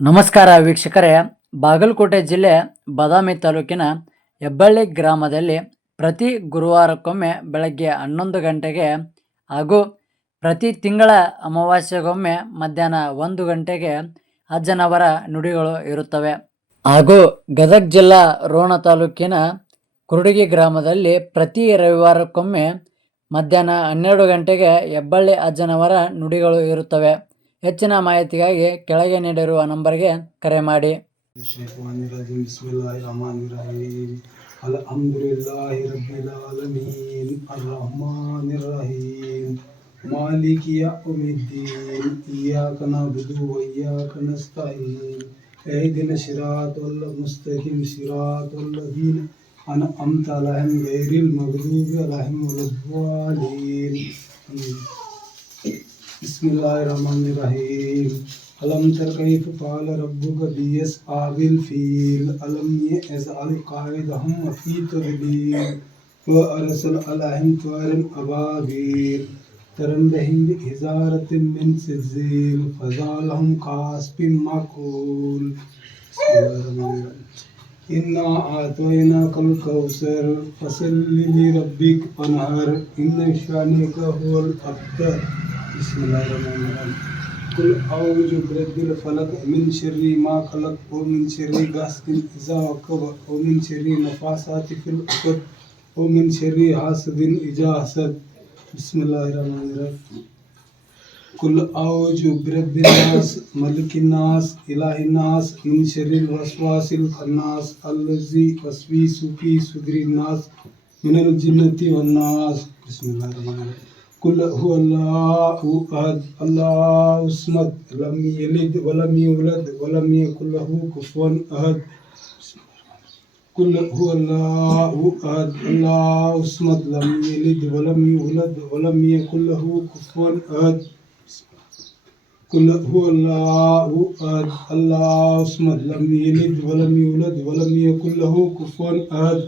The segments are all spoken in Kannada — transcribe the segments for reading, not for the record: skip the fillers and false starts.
ನಮಸ್ಕಾರ ವೀಕ್ಷಕರೇ, ಬಾಗಲಕೋಟೆ ಜಿಲ್ಲೆ ಬಾದಾಮಿ ತಾಲೂಕಿನ ಹೆಬ್ಬಳ್ಳಿ ಗ್ರಾಮದಲ್ಲಿ ಪ್ರತಿ ಗುರುವಾರಕ್ಕೊಮ್ಮೆ ಬೆಳಗ್ಗೆ 11 ಗಂಟೆಗೆ ಹಾಗೂ ಪ್ರತಿ ತಿಂಗಳ ಅಮಾವಾಸ್ಯೆಗೊಮ್ಮೆ ಮಧ್ಯಾಹ್ನ 1 ಗಂಟೆಗೆ ಅಜ್ಜನವರ ನುಡಿಗಳು ಇರುತ್ತವೆ. ಹಾಗೂ ಗದಗ ಜಿಲ್ಲಾ ರೋಣ ತಾಲೂಕಿನ ಕುರುಡಗಿ ಗ್ರಾಮದಲ್ಲಿ ಪ್ರತಿ ರವಿವಾರಕ್ಕೊಮ್ಮೆ ಮಧ್ಯಾಹ್ನ 12 ಗಂಟೆಗೆ ಹೆಬ್ಬಳ್ಳಿ ಅಜ್ಜನವರ ನುಡಿಗಳು ಇರುತ್ತವೆ. ಹೆಚ್ಚಿನ ಮಾಹಿತಿಗಾಗಿ ಕೆಳಗೆ ನೀಡಿರುವ ನಂಬರ್ಗೆ ಕರೆ ಮಾಡಿ. ಮಾಲಿಕಿ ಯೌಮಿದ್ದೀನ್ ಇಯ್ಯಾಕ ನಅಬುದು ವ ಇಯ್ಯಾಕ ನಸ್ತഈನ್ ಇಹ್ದಿನ ಸಿರಾತಲ್ ಮುಸ್ತಖೀಮ್ ಸಿರಾತಲ್ ಲದೀನ ಅನ್ಅಮ್ತ ಅಲೈಹಿಂ ಗೈರಿಲ್ ಮಗ್ದೂಬಿ ಅಲೈಹಿಂ ವಲದ್ವಾಲೀನ್. बिस्मिल्लाहिर्रहमानिर्रहीम. अलम तर कैफ फ़अल रब्बुक बिअस्हाबिल फील अलम यअज़ल क़ाइदहुम फ़ी तदबीर व अरसल अलैहिम तैरन अबाबील तरमिहिम बिहिजारतिन मिन सिज्जील फ़जअलहुम कअस्फिन मअकूल. इन्ना आतैनाकल कौसर फसल्लि लिरब्बिक वन्हर इन्न शानिअका हुवल अब्तर. बिस्मिल्लाहिर्रहमानिर्रहीम. कुल औज़ु बिरब्बिल फलक मिन शर्रि मा खलक व मिन शर्रि गासिकिन इज़ा वक़ब व मिन शर्रि नफ़ासाति फिल उक़द व मिन शर्रि हासिदिन इज़ा हसद. बिस्मिल्लाहिर्रहमानिर्रहीम. कुल औज़ु बिरब्बिन नास मलिकिन नास इलाहिन नास मिन शर्रिल वस्वासिल खन्नास अल्लज़ी युवस्विसु फ़ी सुदूरिन नास मिनल जिन्नति वन नास. बिस्मिल्लाहिर्रहमानिर्रहीम. कुल हुवल्लाहु अहद अल्लाहु समद लम यलिद वलम यूलद वलम यकुल लहू कुफुवन अहद. कुल हुवल्लाहु अहद अल्लाहु समद लम यलिद वलम यूलद वलम यकुल लहू कुफुवन अहद. कुल हुवल्लाहु अहद अल्लाहु समद लम यलिद वलम यूलद वलम यकुल लहू कुफुवन अहद.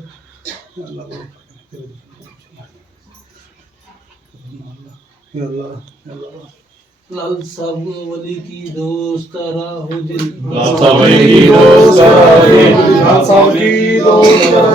लाल साहब वली की दोस्तारा हो जिन लाल साहब वली की दोस्तारा लाल साहब की दोस्तारा.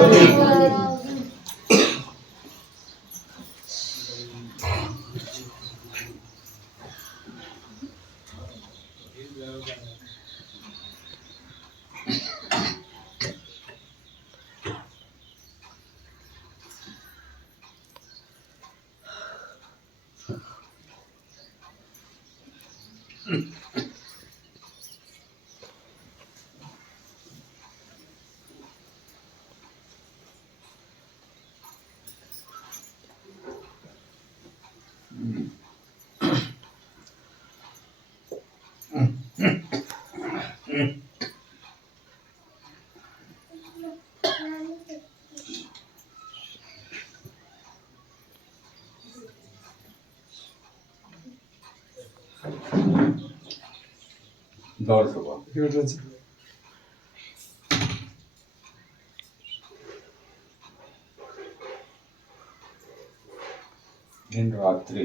ನಿನ್ನೆ ರಾತ್ರಿ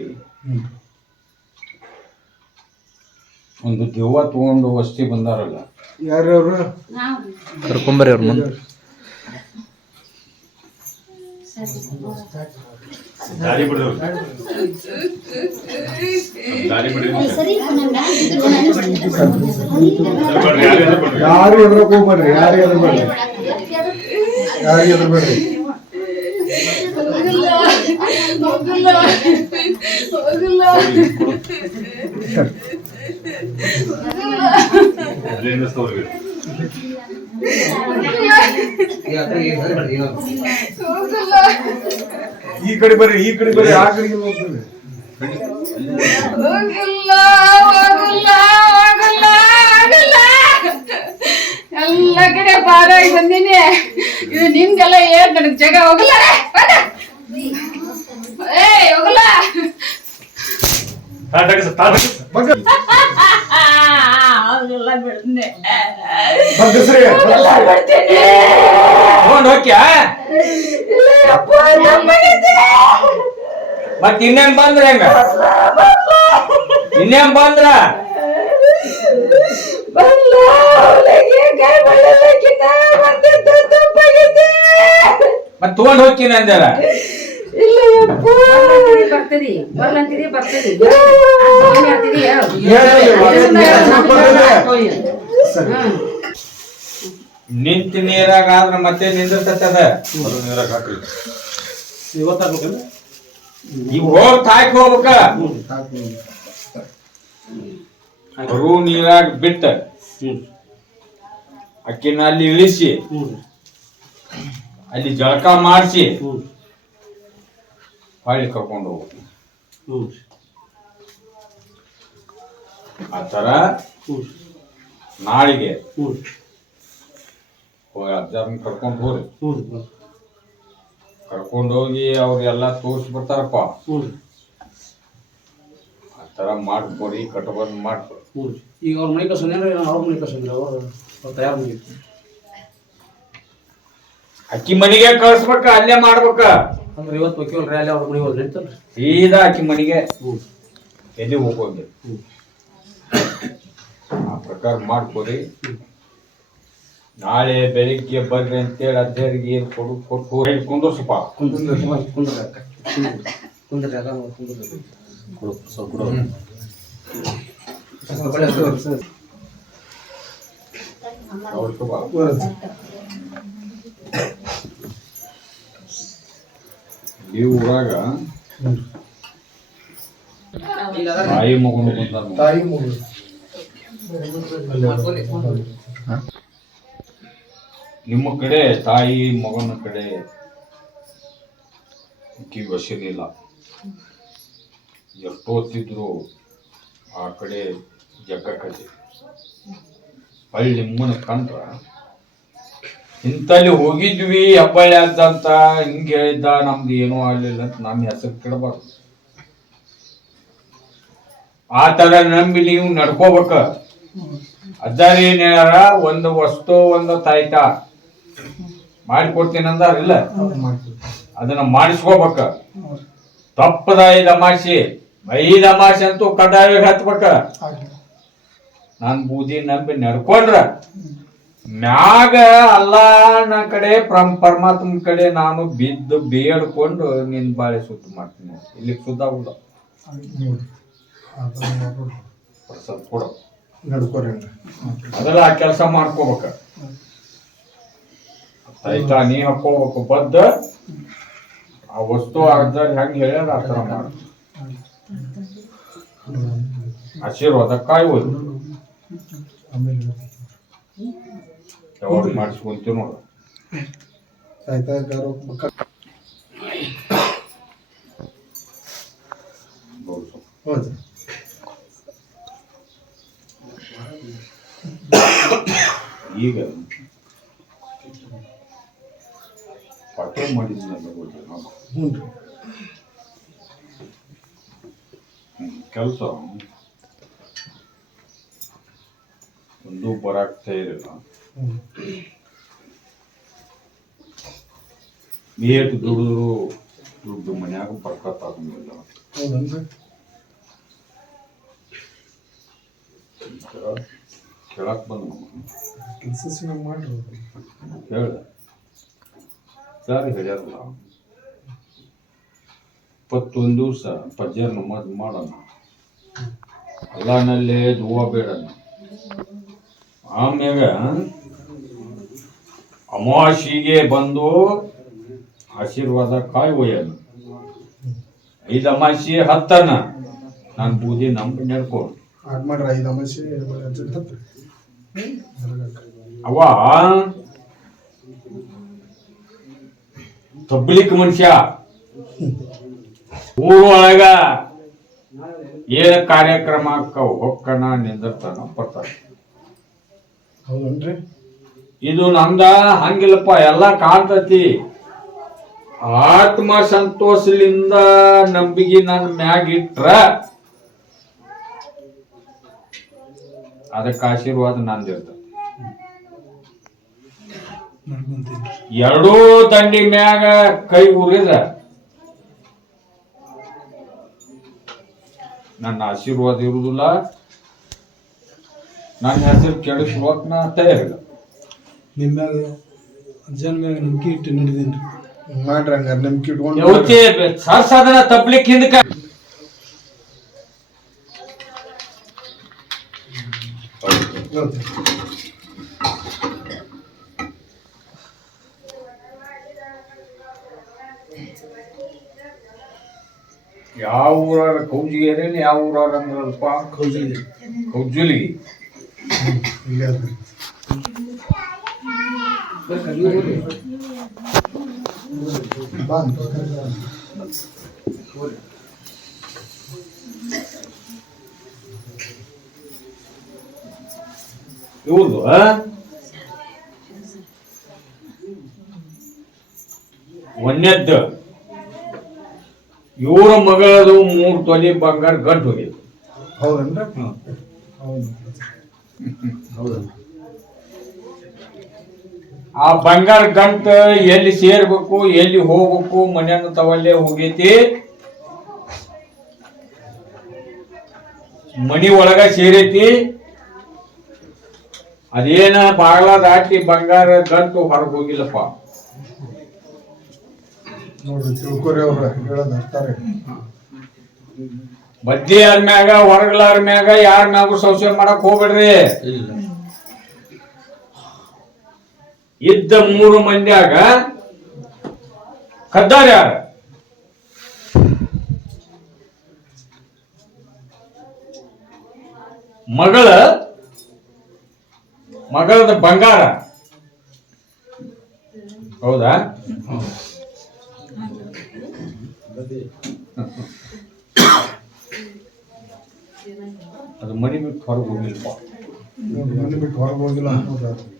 ಒಂದು ದೆವ್ವ ತಗೊಂಡು ವಸ್ತಿ ಬಂದಾರಲ್ಲ, ಯಾರ್ಯಾರು ಕರ್ಕೊಂಬರಿ ಅವ್ರ ಮುಂದೆ. ದಾರಿ ಬಿಡು ಯಾರು ಎದ್ರಕ್ ಹೋಗ್ಬೇಡ್ರಿ, ಯಾರು ಎದ್ರಬೇಡ್ರಿ, ಯಾರು ಎದ್ರಬೇಡ್ರಿ. ಈ ಕಡೆ ಬರ್ರಿ, ಈ ಕಡೆ ಬರ್ರಿ, ಆ ಕಡೆಗೆ ಹೋಗ್ತಾರೆ. ಎಲ್ಲ ಕಡೆ ಪಾರಾಗಿ ಬಂದೀನಿ. ಇದು ನಿಮ್ಗೆಲ್ಲ ಏನ್ ನನಗ್ ಜಾಗ ಹೋಗಲ್ಲ. ಏ ಹೋಗಲ್ಲ. ಹೋಗಲ್ಲ ಬಿಡ್ತೀನಿ. ಮತ್ ಇನ್ನೇನ್ ಬಂದ್ರ ಹೆಂಗ? ಇನ್ನೇನ್ ಬಂದ್ರ ಬಲ್ಲ ತಗೊಂಡ್ ಹೋಗ್ತೀನಿ ಅಂದಲ್ಲ. ಇಲ್ಲ ಯಪ್ಪ. ಬರ್ತದಿ ಬರ್ಲಂತಿದಿ ಬರ್ತದಿ ನಿಂತ ನೀರಾಗ ಆದ್ರ ಮತ್ತೆ ನಿಂದಿರ್ತದ. ಈಗ ಹೋಗ್ ತಾಯ್ಕ್ ಹೋಗ್ಬೇಕ. ರೂ ನೀರಾಗ ಬಿಟ್ಟ ಅಕ್ಕಿನ ಅಲ್ಲಿ ಇಳಿಸಿ ಅಲ್ಲಿ ಜಳಕ ಮಾಡಿಸಿ ಹೊಳ್ಳಿ ಕರ್ಕೊಂಡು ಹೋಗ್ಬೇಕು. ಆ ತರ ನಾಳಿಗೆ ಅಜ್ಜಾರನ್ನ ಕರ್ಕೊಂಡು ಹೋಗ್ರಿ. ಕರ್ಕೊಂಡೋಗಿ ಅವ್ರೆಲ್ಲ ತೋರ್ಸಿ ಬರ್ತಾರಪ್ಪ. ಆ ತರ ಮಾಡ್ಕೊರಿ, ಕಟ್ಟಬಂದ್ ಮಾಡ್ಕೊರಿ. ಈಗ ಅವ್ರ ಮನೆ ಕಳ್ಸಂದ್ರೆ ಅವ್ರ ಮನೆ ಕಳ್ಸಂದ್ರೆ ಅವ್ರು ತಯಾರು ಮಾಡಿ ಅಕ್ಕಿ ಮನೆಗೆ ಕಳ್ಸ್ಬೇಕ, ಅಲ್ಲೇ ಮಾಡ್ಬೇಕ. ಅಂದ್ರೆ ಇವತ್ತು ವಕೀಲ್ ರ್ಯಾಲಿ ಅವ್ರ ಮನೆಗೆ ಹೋದ್ರೆ ನಡೀತಲ್ರಿ. ಸೀದಾ ಅಕ್ಕಿ ಮನೆಗೆ ಎಲ್ಲಿ ಹೋಗೋದು ಆ ಪ್ರಕಾರ ಮಾಡ್ಕೊರಿ. ನಾಳೆ ಬೆಳಿಗ್ಗೆ ಬರ್ರಿ ಅಂತೇಳಿ ಅಧ್ಯರಿಗೆ ಏನು ಕೊಟ್ಟು ಹೇಳಿ ಕುಂದರ್ಸಪ್ಪ. ಕುಂದ್ರಿ ಎಲ್ಲ ಕುಂದ್ರಿ ಈ ಊರಾಗ ತಾಯಿ ಮಗನು ಬಂದ. ತಾಯಿ ಮಗು ನಿಮ್ಮ ಕಡೆ ತಾಯಿ ಮಗನ ಕಡೆ ವಶನಿಲ್ಲ. ಎಷ್ಟೊತ್ತಿದ್ರು ಆ ಕಡೆ ಜಗ್ಗಕ್ಕದೆ ಹಳ್ಳಿ ನಿಮ್ಮನ ಕಂಡ್ರ ಇಂತಲ್ಲಿ ಹೋಗಿದ್ವಿ ಹೆಬ್ಬಳ್ಳಿ ಅಂತ ಹಿಂಗ ಹೇಳಿದ್ದ, ನಮ್ದು ಏನೂ ಆಗ್ಲಿಲ್ಲ ಅಂತ ನಮ್ಮ ಹೆಸರು ಕೆಡಬಾರ್ದು. ಆ ತರ ನಂಬಿ ನೀವು ನಡ್ಕೋಬೇಕ. ಅಜ್ಜಾರಿ ಏನ್ ಹೇಳ್ಯಾರ, ಒಂದು ವಸ್ತು ಒಂದು ತಾಯ್ತ ಮಾಡಿಕೊಡ್ತೀನಿ ಅಂದಾರಿಲ್ಲ, ಅದನ್ನ ಮಾಡಿಸ್ಕೋಬೇಕ. ತಪ್ಪದ 5 ಅಮಾಸೆ 5 ಅಮಾಸೆ ಅಂತೂ ಕಡ್ಡಾಯವಾಗಿ ಹತ್ಬೇಕ. ನಾನ್ ಬೂದಿ ನಂಬಿ ನಡ್ಕೊಂಡ್ರ ಮ್ಯಾಗ ಅಲ್ಲಾನ ಕಡೆ ಪರಮಾತ್ಮನ ಕಡೆ ನಾನು ಬಿದ್ದು ಬೇಡ್ಕೊಂಡು ನಿನ್ ಬಾಳೆ ಸುತ್ತ ಮಾಡ್ತೀನಿ. ಇಲ್ಲಿ ಸುದ್ದ ಉಳ್ದ ಪ್ರಸಾದ್ ಕೊಡ ನಡ್ಕೋರಿ. ಅದೆಲ್ಲ ಆ ಕೆಲಸ ಮಾಡ್ಕೋಬೇಕ. ಆಯ್ತಾ, ನೀ ಹಾಕೋಬೇಕು ಬದ್ದ ಆ ವಸ್ತು ಅರ್ಧ ಹೆಂಗ್ ಹೇಳ್ಯಾರ ಆ ತರ ಮಾಡ. ಆಶೀರ್ವಾದ ಕಾಯ್ಬೋದು. ಯಾವಾಗ ಮಾಡಿಸ್ಕೊಂತೀವಿ ನೋಡ. ಈಗ ಪಾಠ ಮಾಡಿದ್ನಲ್ಲ ಕೆಲಸ ಒಂದು ಬರಾಕ್ತಾ ಇರಲಿಲ್ಲ. ಏಟು ದುಡಿದ್ರು ದುಡ್ಡು ಮನ್ಯಾಗ ಬರ್ಕತ್ತಾಗಂಗಿಲ್ಲ. ಕೇಳಕ್ ಬಂದ ಹೇಳ ಯಾರು ಹೇಳ್ಯಾರಲ್ಲ, 21 ದಿವಸ ಫಜರ್ ನಮಾಜ್ ಮಾಡೋಣ, ಅಲ್ಲಾನಲ್ಲೇ ದುವಾ ಬೇಡಣ. ಆಮ್ಯಾಗ ಅಮಾವಾಸ್ಯೆಗೆ ಬಂದು ಆಶೀರ್ವಾದ ಕಾಯಿ ಒಯ್ಯನ. 5 ಅಮಾವಾಸ್ಯೆ ಹತ್ತನ ನಾನು ಬೂದಿ ನಂಬಿ ನಡ್ಕೊಂಡು ಅವ ತಬ್ಲಿಕ್ ಮನುಷ್ಯ. ಊರೊಳಗ ಏನ್ ಕಾರ್ಯಕ್ರಮ ಹೊಕ್ಕನ ನಿಂದಿರ್ತಾನ ಬರ್ತಾನ. ಇದು ನಮ್ದ ಹಂಗಿಲ್ಲಪ್ಪ, ಎಲ್ಲ ಕಾಣ್ತತಿ. ಆತ್ಮ ಸಂತೋಷದಿಂದ ನಂಬಿಕೆ ನನ್ನ ಮ್ಯಾಗ ಇಟ್ರ ಅದಕ್ಕೆ ಆಶೀರ್ವಾದ ನಂದಿರ್ತ. ಎರಡೂ ದಂಡಿ ಮ್ಯಾಗ ಕೈ ಉರಿದ ನನ್ನ ಆಶೀರ್ವಾದ ಇರುವುದಿಲ್ಲ. ನನ್ನ ಹೆಸರು ಕೆಡಿಸುವಕ್ ನಾ ತಯಾರಿಲ್ಲ. ನಿಮ್ಮ್ಯಾಗ ಅಜ್ಜನ ಮ್ಯಾಗ ನಂಬಿಕೆ ಇಟ್ಟು ನಡೆದೇನ್ರಿ. ಮಾಡ್ರಿ ಹಂಗಾರ ನಿಮ್ಗೆ ಇಟ್ಕೊಂಡು ಯಾವತ್ತಿ ಸರ್ಸದನ ತಪ್ಲಿಕ್ ಹಿಂದಕ ಯಾವ ಊರಾರ ಕೌಜಿಗೇರೇನು ಯಾವ ಊರಾರ ಅಂದ್ರಲ್ಪ ಕೌಜುಲಿಗಿ ಇಲ್ಲೇ ಅದ ಬಂದ್ ಇವ್ರದು ಒಂದನೇದ್ದು ಇವ್ರ ಮಗಳದು 3 ತೊಲಿ ಬಂಗಾರ ಗಂಟು ಹೋಗಿದ್ದು. ಹೌದನ್ರಿ ಹೌದು ಹೌದಲ್ಲ ಆ ಬಂಗಾರ ಗಂಟ ಎಲ್ಲಿ ಸೇರ್ಬೇಕು ಎಲ್ಲಿ ಹೋಗ್ಬೇಕು ಮನೆಯನ್ನು ತವಲ್ಲೇ ಹೋಗೈತಿ. ಮನಿ ಒಳಗ ಸೇರೈತಿ. ಅದೇನ ಬಾಗ್ಲ ದಾಟಿ ಬಂಗಾರ ಗಂಟು ಹೊರಗೆ ಹೋಗಿಲ್ಲಪ್ಪ. ನೋಡ್ರಿ ತಿಳ್ಕೊರಿ ಅವ್ರ ಹೇಳೋದು ಅಷ್ಟಾರೆ ಬದ್ಲಿ ಯಾರ ಮ್ಯಾಗ ಹೊರಗ್ಲಾರ ಮ್ಯಾಗ ಯಾರ ಮ್ಯಾಗೂ ಸಂಶಯ ಮಾಡಕ್ ಹೋಗ್ಬೇಡ್ರಿ. ಇಲ್ಲ ಇದ್ದ 3 ಮಂದ್ಯಾಗ ಕದ್ದಾರ ಯಾರ? ಮಗಳದ ಬಂಗಾರ. ಹೌದಾ? ಅದು ಮನಿ ಬಿಟ್ಟು ಹೊರಗೆ ಹೋಗಿಲ್ಪ. ಮನೆ ಬಿಟ್ಟು ಹೊರಗೆ ಹೋಗಿಲ್ಲ ಅನ್ನೋದು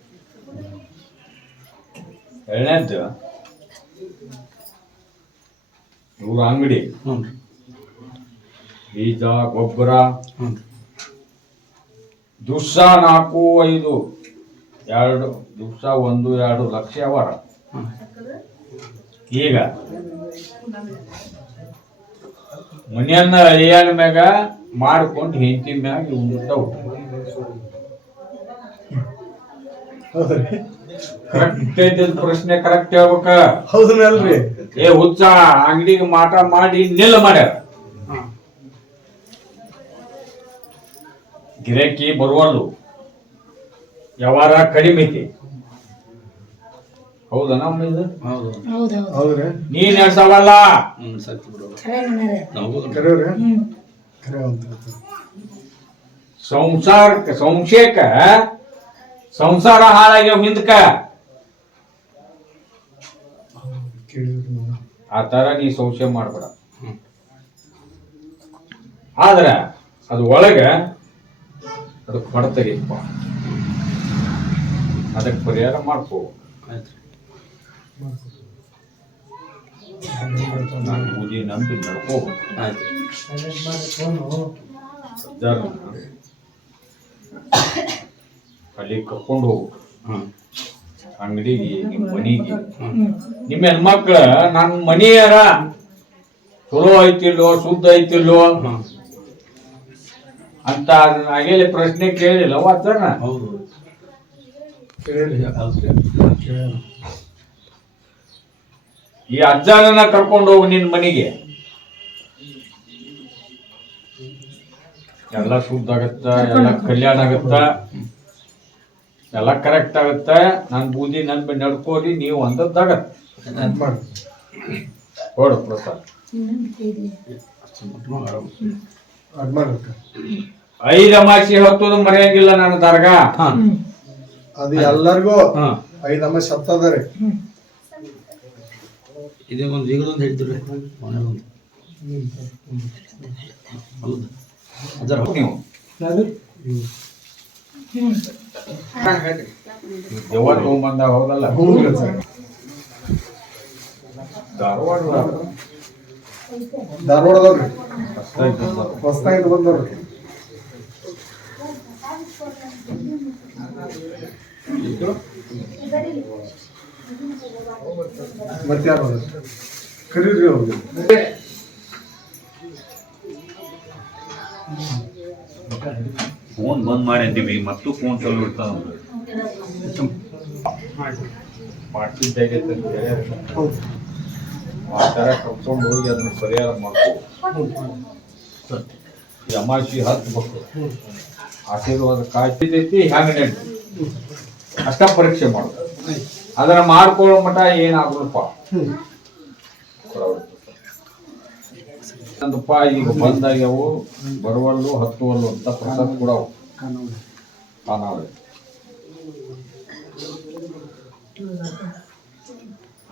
ಎರಡನೇದ್ದು ಇವ್ರ ಅಂಗಡಿ ಹ್ಞೂ ಬೀಜ ಗೊಬ್ಬರ ಹ್ಞೂ ದಿವ್ಸ 4-5 ದಿವ್ಸ 1-2 ಲಕ್ಷ ಅವರ. ಈಗ ಮನೆಯನ್ನ ಅಳಿಯಾನ ಮ್ಯಾಗ ಮಾಡ್ಕೊಂಡು ಹೆಂಡತಿ ಮ್ಯಾಗ ಉಂಟಾವು. ಹೌದ್ರಿ ಕರೆಕ್ಟ್ ಇದ್ದ ಪ್ರಶ್ನೆ ಕರೆಕ್ಟ್ ಹೇಳ್ಬೇಕ. ಹೌದಲ್ರಿ ಏ ಹುಚ್ಚ ಅಂಗಡಿಗೆ ಮಾಟ ಮಾಡಿ ನಿಲ್ಲ ಮಾಡ್ಯಾರ. ಗಿರಾಕಿ ಬರುವಲ್ಲು, ವ್ಯವಹಾರ ಕಡಿಮೆ ಐತಿ. ಹೌದಾ ನಮ್ಮ ಇದು? ಹೌದು ಹೌದ್ರಿ ನೀನ್ ಎಡ್ಸವಲ್ಲ. ಸತ್ಯ ಬಿಡೋದು ನಾವು ಕರೆಯವ್ರಿ ಕರೆ ಅಂತ ಸಂಶಯಕ್ಕ ಸಂಸಾರ ಹಾಳಾಗ್ಯಾವ ಹಿಂದಕ. ಕೇಳಿವ್ರಿ ನಾವು ಆ ತರ ನೀ ಸಂಶಯ ಮಾಡ್ಬೇಡ. ಆದ್ರ ಅದು ಒಳಗ ಅದಕ್ಕೆ ಹೊಡೆತಗಿಪ್ಪ, ಅದಕ್ಕೆ ಪರಿಹಾರ ಮಾಡ್ಕೋ. ಆಯ್ತು ನಾನು ಬೂದಿ ನಂಬಿ ನಡ್ಕೋ. ಆಯ್ತು ಅಲ್ಲಿ ಕರ್ಕೊಂಡು ಹೋಗು ಹಾಂ ಅಂಗಡಿಗೆ, ನಿಮ್ಮ ಮನಿಗೆ. ನಿಮ್ಮ ಹೆಣ್ಮಕ್ಳ ನನ್ನ ಮನಿಯಾರ ಚಲೋ ಐತಿಲ್ಲೋ ಶುದ್ಧ ಐತಿಲ್ಲೋ ಹಾಂ ಅಂತ ಹಾಗೆಲ್ಲ ಪ್ರಶ್ನೆ ಕೇಳಿಲ್ಲ ಅಜ್ಜನ. ಹೌದು ಕೇಳಿ ಹೌದು ಕೇಳ ಈ ಅಜ್ಜನ ಕರ್ಕೊಂಡು ಹೋಗು ನಿನ್ ಮನಿಗೆ. ಎಲ್ಲ ಶುದ್ಧ ಆಗತ್ತ, ಎಲ್ಲ ಕಲ್ಯಾಣ ಆಗತ್ತ, ಎಲ್ಲ ಕರೆಕ್ಟ್ ಆಗತ್ತ. ನನ್ ಬೂದಿ ನನ್ ನಡ್ಕೋರಿ, ನೀವು ಅಂದದ್ದಾಗತ್ತ. ಮಾಡಿ ಕೊಡು ಪ್ರಸಾದ್. ಅದ್ ಮಾಡ್ರಿ 5 ಅಮಾಸಿ ಹೊತ್ತದು ಮರೆಯಂಗಿಲ್ಲ ನನ್ನ ದರ್ಗಾ. ಹಾಂ ಅದು ಎಲ್ಲರಿಗೂ ಹಾಂ 5 ಅಮಾಸಿ ಹತ್ತದರಿ. ಇದೇ ಒಂದು ಈಗಲೊಂದು ಹೇಳ್ತೀರಿ ಒಂದು ಹೌದು ಅದರ ನೀವು ದೆವ್ವ ತಗೊಂಬಂದ ಹೌದಲ್ಲ? ಹೌದ್ರಿ ಸರ್ ಧಾರವಾಡದವ್ರಿ ಹೊಸ್ತಾಗಿಂದ ಬಂದವ್ರಿ. ಮತ್ತೆ ಯಾರು ಕರೀರಿ ಅವ್ರಿಗೆ. ಫೋನ್ ಬಂದ್ ಮಾಡಿ ಅಂತೀವಿ, ಮತ್ತು ಫೋನ್ ಚಾಲು ಇರ್ತಾವ. ಹೌದು ಆ ಥರ ಕರ್ಕೊಂಡು ಹೋಗಿ ಅದನ್ನ ಪರಿಹಾರ ಮಾಡ್ಕೋ. ಈ ಅಮಾಸಿ ಹತ್ಬೇಕು, ಆಶೀರ್ವಾದ ಕಾಯ್ತಿದ್ದೈತಿ, ಹೆಂಗೆ ನಡೀತಿ ಅಷ್ಟ ಪರೀಕ್ಷೆ ಮಾಡು. ಅದನ್ನ ಮಾಡ್ಕೊಳ್ಳೋ ಮಟ ಏನಾಗಲ್ಲಪ್ಪ. ನಂದಪ್ಪ ಈಗ ಬಂದಾಗ್ಯಾವು, ಬರುವಲ್ಲು ಹತ್ತುವಲ್ಲು ಅಂತ ಪ್ರಸಾದ ಕೂಡ ಕಾಣಾವೆ.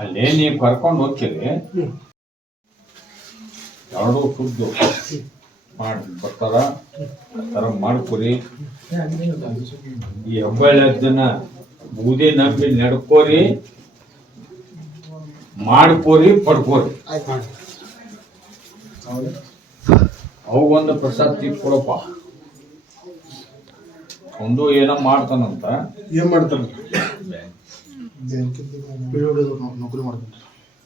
ಅಲ್ಲೇ ನೀವು ಕರ್ಕೊಂಡು ಹೋಗ್ತೀರಿ, ಎರಡೂ ಶುದ್ಧ ಮಾಡಿ ಬರ್ತಾರ, ತರ ಮಾಡ್ಕೊರಿ. ಈ ಹೆಬ್ಬಳ್ಳಿ ಜನ ಬೂದಿ ನಂಬಿ ನಡ್ಕೋರಿ, ಮಾಡ್ಕೋರಿ, ಪಡ್ಕೋರಿ. ಅವಾಗೊಂದು ಪ್ರಸಾದ ತಿಳ್ಕೊಡಪ್ಪ. ಒಂದು ಏನೋ ಮಾಡ್ತಾನಂತ, ಏನ್ ಮಾಡ್ತಾರ? ನೌಕರಿ ಮಾಡ್ತಾರೆ,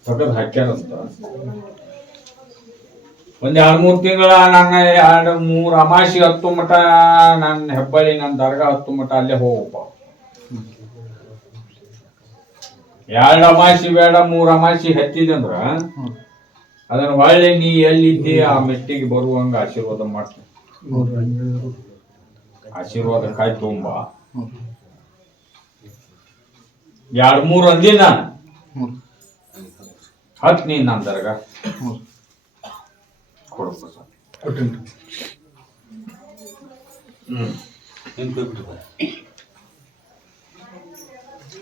ತಗದ್ ಹಾಕ್ಯಾರಂತ. ಒಂದ್ 2-3 ತಿಂಗಳ ನನ್ನ 2-3 ಅಮಾಸಿ ಹತ್ತು ಮಟ ನನ್ನ ಹೆಬ್ಬಳ್ಳಿ ನನ್ನ ದರ್ಗಾ ಹತ್ತು ಮಟ ಅಲ್ಲೇ ಹೋಗಪ್ಪ. 2 ಅಮಾಸಿ ಬೇಡ, 3 ಅಮಾಸಿ ಹತ್ತಿದಂದ್ರ ಅದನ್ನ ಒಳ್ಳೆ ನೀ ಎಲ್ಲಿದ್ದಿ ಆ ಮೆಟ್ಟಿಗೆ ಬರುವಂಗ ಆಶೀರ್ವಾದ ಮಾಡ್ತೀನಿ. ಆಶೀರ್ವಾದ ಕಾಯಿ ತುಂಬ 2-3 ಅಂದಿನ ಹತ್ ನೀ ನನ್ನ ದರ್ಗಾ ಕೊಡು ಪ್ರಸಾದ.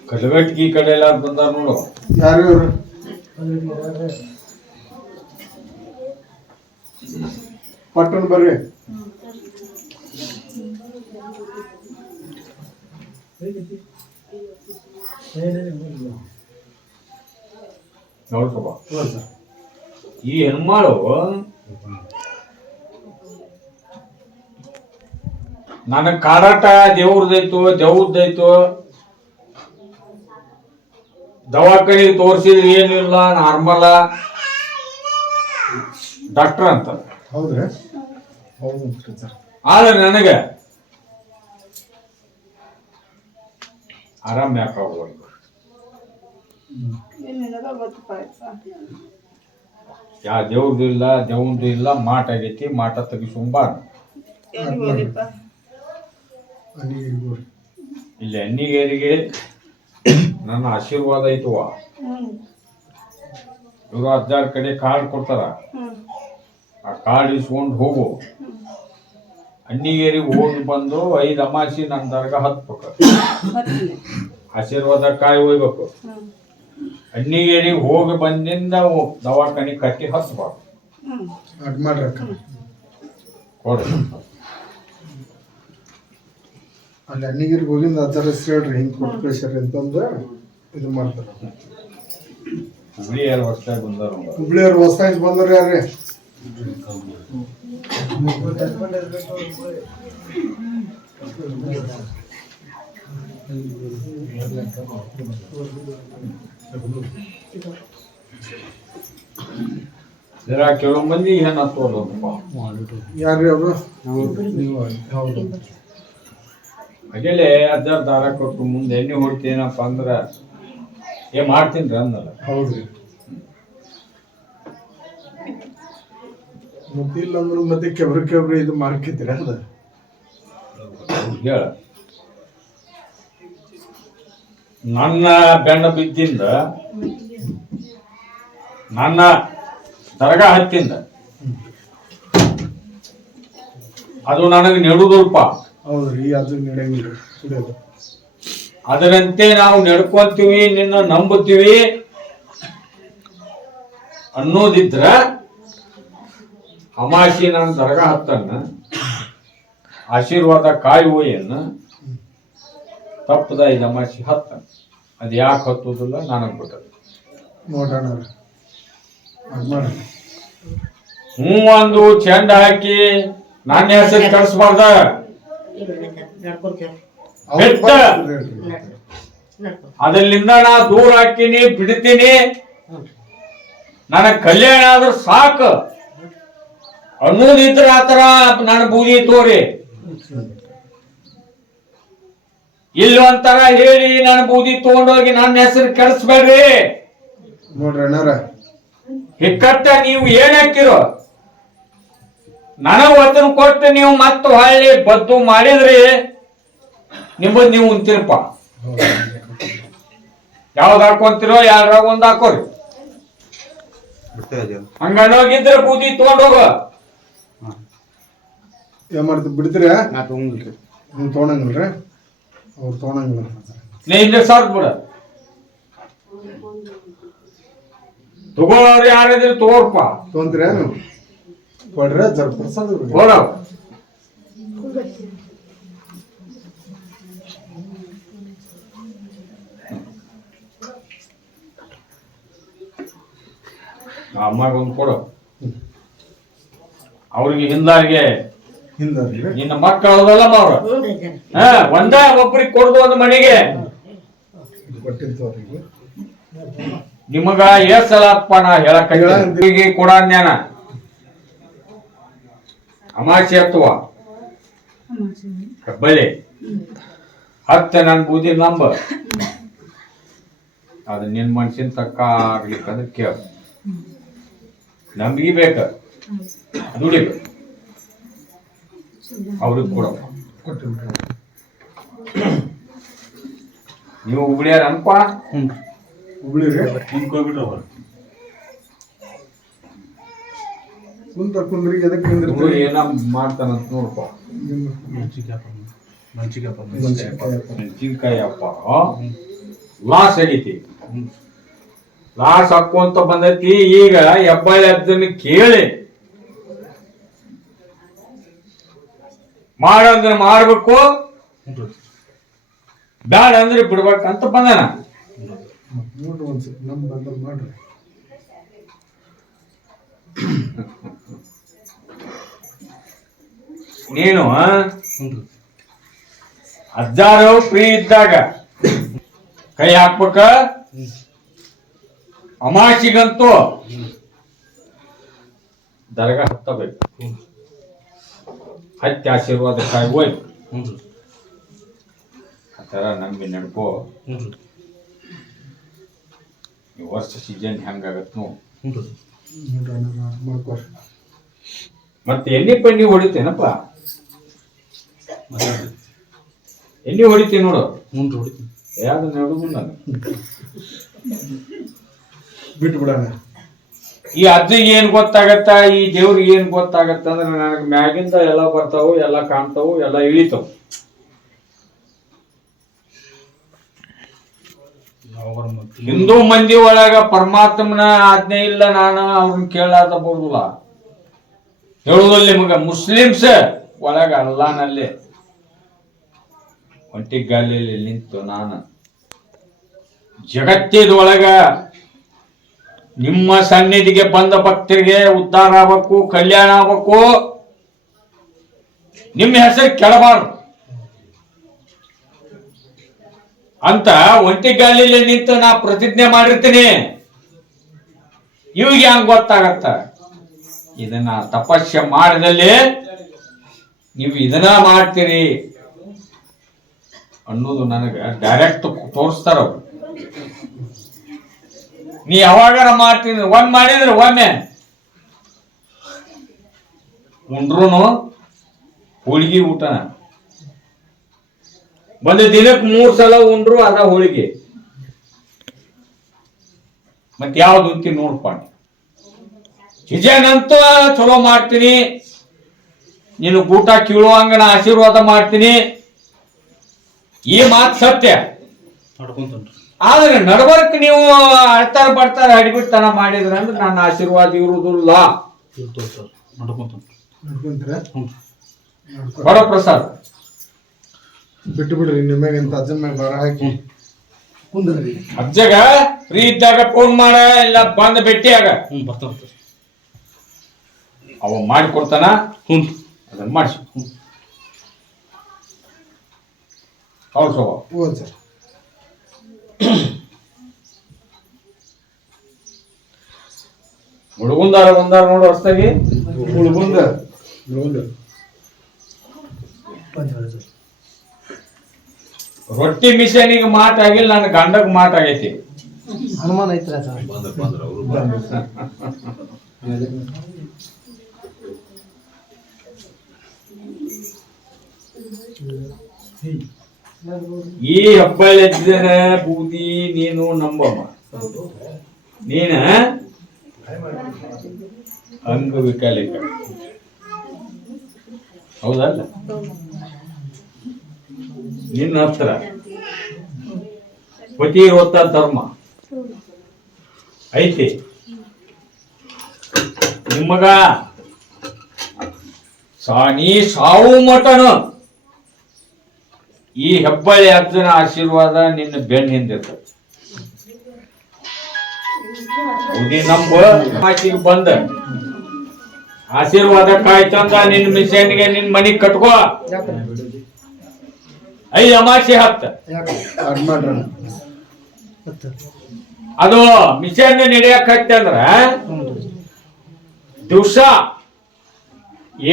ಕಲಗಟ್ಟಿ ಕಡೆ ಎಲ್ಲ ಬಂದಾರ ನೋಡು. ಯಾರು ಪಟ್ಟಣ ಬರ್ರಿ. ನೋಡ್ಕೊಬ, ಈ ಹೆಣ್ಮಾಳು ನನಗ್ ಕಾಡಾಟ ದೇವ್ರದೈತು, ದೇವ್ರದೈತು, ದವಾಖಾನಿಗೆ ತೋರಿಸಿದ್ರೆ ಏನಿಲ್ಲ, ನಾರ್ಮಲ್ ಡಾಕ್ಟರ್ ಅಂತ. ಹೌದ್ರಿ? ಆದ್ರೆ ನನಗೆ ಆರಾಮ ಯಾಕಾಗ್ಬಾರ್ದು. ಯಾ ದೇವ್ರದ್ದು ಇಲ್ಲ, ದೇವ್ರದ್ದು ಇಲ್ಲ, ಮಾಟ ಆಗೈತಿ, ಮಾಟ ತೆಗಿಸ್ಕೊಂಬಾರ್ದು. ಇಲ್ಲಿ ಅಣ್ಣಿಗೇರಿಗೆ ನನ್ನ ಆಶೀರ್ವಾದ ಐತವ. ಇವರು 16 ಕಡೆ ಕಾರ್ಡ್ ಕೊಡ್ತಾರ, ಆ ಕಾರ್ಡ್ ಇಸ್ಕೊಂಡು ಹೋಗು. ಅಣ್ಣಿಗೇರಿಗೆ ಹೋಗಿ ಬಂದು 5 ಅಮಾಸಿ ನನ್ನ ದರ್ಗಾ ಹತ್ಬೇಕು, ಆಶೀರ್ವಾದ ಕಾಯಿ ಹೋಗ್ಬೇಕು. ಅಣ್ಣಿಗೇರಿಗೆ ಹೋಗಿ ಬಂದಿಂದ ದವಾಖಾನೆ ಕಟ್ಟಿ ಹತ್ಬಾರ್ದು. ಕೊಡ್ರಿ ಅಲ್ಲಿ ಅಣ್ಣಿಗಿರಿಗೆ ಹೋಗಿಂದ ಅದರ ಹೆಸರು ಹೇಳ್ರಿ, ಹಿಂಗೆ ಕೊಟ್ಟು ಕಳಿಸ್ಯಾರ ಅಂತಂದ್ರೆ ಇದು ಮಾಡ್ತಾರೆ. ಹುಬ್ಳಿ ಯಾರು ಹೊಸ್ತಾಗಿ ಬಂದಾರ, ಹುಬ್ಳಿಯವ್ರು ಹೊಸ್ತಾಗಿ ಬಂದ್ರೆ ಯಾರೇ ಕೆಲವು ಮಂದಿ ಏನ್ ಹತ್ತೋದು ಯಾರ್ರಿ ಅವರು? ಹಾಗೆಲೆ 16 ದಾರ ಕೊಟ್ಟು ಮುಂದೆ ಎಣ್ಣೆ ಹೊಡ್ತೀನಪ್ಪ ಅಂದ್ರ ಮಾಡ್ತೀನಿ ಅಂದಲ್ಲ. ಹೌದ್ರಿ, ಮತ್ತೆ ಇಲ್ಲ ಅಂದ್ರೆ ಮತ್ತೆ ಕೆಬ್ರಿ ಇದು ಮಾಡ್ಕಿದ್ರಿ ಅದ ಹೇಳ. ನನ್ನ ಬೆಣ್ಣ ಬಿದ್ದಿಂದ, ನನ್ನ ದರ್ಗಾ ಹತ್ತಿಂದ ಅದು ನನಗೆ ನೆಡುದಲ್ಪ. ಹೌದ್ರಿ, ಅದು ನಡೆಯಂಗಿಲ್ಲ. ಅದರಂತೆ ನಾವು ನಡ್ಕೊಂತೀವಿ, ನಿನ್ನ ನಂಬುತ್ತೀವಿ ಅನ್ನೋದಿದ್ರ ಅಮಾಸಿ ನನ್ನ ದರ್ಗಾ ಹತ್ತನ್ನ ಆಶೀರ್ವಾದ ಕಾಯುವಯ್ಯನ್ನ ತಪ್ಪದ 5 ಅಮಾಸಿ ಹತ್ತ. ಅದು ಯಾಕೆ ಹತ್ತುದಿಲ್ಲ ನನಗೆ ಬಿಟ್ಟದ. ನೋಡೋಣ ಒಂದು ಚೆಂಡ ಹಾಕಿ ನನ್ನ ಹೆಸರು ಕಳಿಸ್ಬಾರ್ದ. ಬಿಟ್ಟ ಅದರಿಂದ ನಾ ದೂರ ಹಾಕಿನಿ, ಬಿಡ್ತೀನಿ, ನನಗ್ ಕಲ್ಯಾಣ ಆದ್ರ ಸಾಕು ಅನ್ನೋದಿದ್ರ ಆತರ ನನ್ನ ಬೂದಿ ತೋರಿ. ಇಲ್ಲಿ ಒಂಥರ ಹೇಳಿ ನನ್ನ ಬೂದಿ ತಗೊಂಡೋಗಿ ನನ್ನ ಹೆಸರು ಕೆಡಿಸ್ಬೇಡ್ರಿ. ನೋಡ್ರಿ ಅಣ್ಣಾರ, ಹಿಕ್ಕಟ್ಟ ನೀವು ಏನ್ ಹಾಕಿರೋ ನನಗ ವಚನ ಕೊಟ್ಟು ನೀವು ಮತ್ತೆ ಹೊಳ್ಳಿ ಬದ್ದು ಮಾಡಿದ್ರಿ ನಿಮ್ಮದ್ ನೀವು ಉಂತಿರಪ್ಪ. ಯಾವ್ದು ಹಾಕೊಂತಿರೋ ಯಾರಾಗ ಒಂದ್ ಹಾಕೋರಿ. ಹಂಗನೋಗಿದ್ರೆ ಬೂದಿ ತಗೊಂಡೋಗ. ಏನ್ ಮಾಡ್ತೀವಿ ಬಿಡ್ತೀರ? ನಾ ತಗೊಂಡಿಲ್ರಿ. ನೀವು ತೊಗೊಂಡಂಗಿಲ್ರಿ? ಅವ್ರು ತೊಗೊಂಡಂಗಿಲ್ಲ. ನೀ ಇಲ್ಲೇ ಸಾರ್ತ್ ಬಿಡ. ತಗೋಳವ್ರು ಯಾರಿದ್ರೆ ತಗೋರ್ಪ. ತೊಗೊಂತೀರ ನೀವು? ಕೊಡ್ರಿ ಜರ ಪ್ರಸಾದ ಹೋರವ್. ಅಮ್ಮಾಗ ಒಂದು ಕೊಡು. ಅವ್ರಿಗೆ ಹಿಂದಾರಿಗೆ ಹಿಂದ್ರಿ ನಿನ್ನ ಮಕ್ಕಳದಲ್ಲ ಅವ್ರ ಒಂದ ಒಬ್ರಿಗೆ ಕೊಡ್ದು ಒಂದು ಮನೆಗೆ. ಕೊಟ್ಟಿರ್ತವ್ರಿಗೆ ನಿಮಗ ಎಷ್ಟ್ ಸಲ ನಾ ಹೇಳಕ್ ಕೊಡ ಜ್ಞಾನ ಅಮಾಸೆ ಹತ್ತುವ ಬಲೆ ಹತ್ತ ನನ್ ಬೂದಿ ನಂಬ ಅದು ನಿನ್ ಮನ್ಸಿನ ತಕ್ಕ ಆಗ್ಲಿಕ್ಕಂದ್ರೆ ಕೇಳ. ನಮ್ಗಿ ಬೇಕ ದುಡಿಬೇಕು. ಅವ್ರಿಗೆ ಕೊಡಪ್ಪ. ನೀವು ಹುಬ್ಳಿಯಾರ ಅನ್ಪ. ಹುಬ್ಳಿ ರೀ ಕುಂತ ಕುಂದ್ರಿ ಎದಕ್ಕೆ ನಿಂದಿರ್ತೀರಿ? ಏನ ಮಾಡ್ತಾನಂತ ನೋಡ್ಪ. ಮೆಣಸಿನ್ಕಾಯಿ ಅಪ್ಪ ಲಾಸ್ ಆಗೈತಿ. ಲಾಸ್ ಹಾಕುವಂತ ಬಂದೈತಿ. ಈಗ ಹೆಬ್ಬಾಳಿ ಅದ್ದನ್ನ ಕೇಳಿ ಮಾಡಂದ್ರೆ ಮಾಡ್ಬೇಕು, ಬ್ಯಾಡ ಅಂದ್ರೆ ಬಿಡ್ಬೇಕಂತ ಬಂದನ. ನೋಡ್ರಿ ಒಂದ್ಸತಿ ನಮ್ ಬಂದಲ್ಲಿ ಮಾಡ್ರಿ. ನೀನು ಅಜ್ಜಾರು ಫ್ರೀ ಇದ್ದಾಗ ಕೈ ಹಾಕ್ಬೇಕ. ಅಮಾಸಿಗಂತೂ ದರ್ಗಾ ಹತ್ತಬೇಕು. ಹತ್ತಿ ಆಶೀರ್ವಾದ ಕಾಯಿ ಹೋಯ್ತು. ಆ ಥರ ನಂಬಿ ನಡ್ಕೋ. ಈ ವರ್ಷ ಸೀಸನ್ ಹೆಂಗಾಗತ್ ನೋಡ್ರಿ ಮಾಡ್ಕೊರಿ. ಮತ್ತೆ ಎಣ್ಣೆ ಪಣ್ಣಿ ಹೊಡಿತೇನಪ್ಪ. ಎಣ್ಣೆ ಹೊಡಿತೀನಿ ನೋಡು. ಯಾವ್ದು ನೋಡುದು ನಾನು ಬಿಟ್ಟು ಬಿಡೋಣ. ಈ ಅಜ್ಜಿಗೆ ಏನ್ ಗೊತ್ತಾಗತ್ತ, ಈ ದೇವ್ರಿಗೆ ಏನ್ ಗೊತ್ತಾಗತ್ತ ಅಂದ್ರೆ ನನಗೆ ಮ್ಯಾಗಿಂದ ಎಲ್ಲ ಬರ್ತಾವು, ಎಲ್ಲ ಕಾಣ್ತಾವು, ಎಲ್ಲ ಇಳಿತಾವು. ಹಿಂದೂ ಮಂದಿ ಒಳಗ ಪರಮಾತ್ಮನ ಆಜ್ಞೆ ಇಲ್ಲ, ನಾನು ಅವ್ರನ್ನ ಕೇಳಾದ ಬರುದಿಲ್ಲ ಹೇಳುವುದಲ್ಲಿ. ನಿಮಗ ಮುಸ್ಲಿಮ್ಸ್ ಒಳಗ ಅಲ್ಲಾನಲ್ಲಿ ಒಂಟಿಗಾಲಿಯಲ್ಲಿ ನಿಂತು ನಾನು ಜಗತ್ತಿದೊಳಗ ನಿಮ್ಮ ಸನ್ನಿಧಿಗೆ ಬಂದ ಭಕ್ತರಿಗೆ ಉದ್ಧಾರ ಆಗ್ಬೇಕು, ಕಲ್ಯಾಣ ಆಗ್ಬೇಕು, ನಿಮ್ಮ ಹೆಸರು ಕೆಡಬಾರ್ದು ಅಂತ ಒಂಟಿಗಾಲಿಯಲ್ಲಿ ನಿಂತು ನಾ ಪ್ರತಿಜ್ಞೆ ಮಾಡಿರ್ತೀನಿ. ಇವಿಗೆ ಹಂಗ ಗೊತ್ತಾಗತ್ತ. ಇದನ್ನ ತಪಸ್ಸೆ ಮಾಡಿದಲ್ಲಿ ನೀವು ಇದನ್ನ ಮಾಡ್ತೀರಿ ಅನ್ನೋದು ನನಗೆ ಡೈರೆಕ್ಟ್ ತೋರಿಸ್ತಾರ. ನೀ ಯಾವಾಗಾರ ಮಾಡ್ತೀನಿ ಒಮ್ಮೆ ಮಾಡಿದ್ರೆ ಒಮ್ಮೆ ಉಂಡ್ರುನು ಹೋಳಿಗೆ ಊಟನ ಒಂದು ದಿನಕ್ಕೆ 3 ಸಲ ಉಂಡ್ರು ಅದ ಹೋಳಿಗೆ. ಮತ್ತೆ ಯಾವ್ದು ಅಂತೀನಿ ನೋಡ್ಪ. ಹಿಜನಂತೂ ಚಲೋ ಮಾಡ್ತೀನಿ, ನೀನು ಊಟ ಕೀಳುವಂಗ ನಾ ಆಶೀರ್ವಾದ ಮಾಡ್ತೀನಿ. ಈ ಮಾತು ಸತ್ಯ. ಆದ್ರೆ ನಡಬರ್ಕ್ ನೀವು ಅಳ್ತಾರ ಬರ್ತಾರ ಅಡಿಬಿಡ್ತನ ಮಾಡಿದ್ರ ಅಂದ್ರೆ ನನ್ನ ಆಶೀರ್ವಾದ ಇರುವುದಿಲ್ಲ. ಬರೋ ಪ್ರಸಾದ್ ಬಿಟ್ಟು ಬಿಡ್ರಿ. ನಿಮಗೆ ಎಂತ ಅಜ್ಜನ ಮ್ಯಾಗ ಬರ ಹಾಕಿ ಕುಂದ್ರಿ. ಅಜ್ಜಗ ಫ್ರೀ ಇದ್ದಾಗ ಫೋನ್ ಮಾಡ, ಇಲ್ಲ ಬಂದ ಭೇಟಿಯಾಗ ಅವ ಮಾಡಿಕೊಡ್ತಾನ. ಅದನ್ನ ಮಾಡಿಸಿ ಅವ್ರ ಸ್ವಭಾವ. ಹೋದ್ ಸರ್ ಹುಡುಗುಂದಾರ ಬಂದಾರ ನೋಡು ಹೊಸ್ತಾಗಿ. ಹುಡುಗುಂದ ರೊಟ್ಟಿ ಮಿಷನಿಗೆ ಮಾತಾಗಿಲ್ಲ, ನನ್ನ ಗಂಡಗ್ ಮಾತಾಗೈತಿ. ಅನುಮಾನ ಐತ್ರ ಸರ್. ಈ ಹೆಬ್ಬಳ್ಳಿ ಎತ್ತಿದ ಬೂದಿ ನೀನು ನಂಬಮ್ಮ. ನೀನ ಅಂಗವಿಕಲಿಕ ಹೌದಲ್ಲ? ನಿನ್ನ ಹತ್ರ ಪತಿವ್ರತ ಧರ್ಮ ಐತಿ. ನಿಮಗ ನೀ ಸಾವು ಮಟನು ಈ ಹೆಬ್ಬಳ್ಳಿ ಅಜ್ಜನ ಆಶೀರ್ವಾದ ನಿನ್ನ ಬೆನ್ನಿಂದಿರ್ತದೆ. ಬುದ್ಧಿ ನಂಬ ಮಾತಿಗೆ ಬಂದ ಆಶೀರ್ವಾದ ಕಾಯ್ತಂದ ನಿನ್ನ ಮಿಷನ್ಗೆ ನಿನ್ ಮನಿಗ್ ಕಟ್ಕೋ. 5 ಅಮಾಸೆ ಹತ್ತ ಅದು ಮಿಷನ್ ನಡೆಯಕ್ ಅಂದ್ರ ದಿವ್ಸ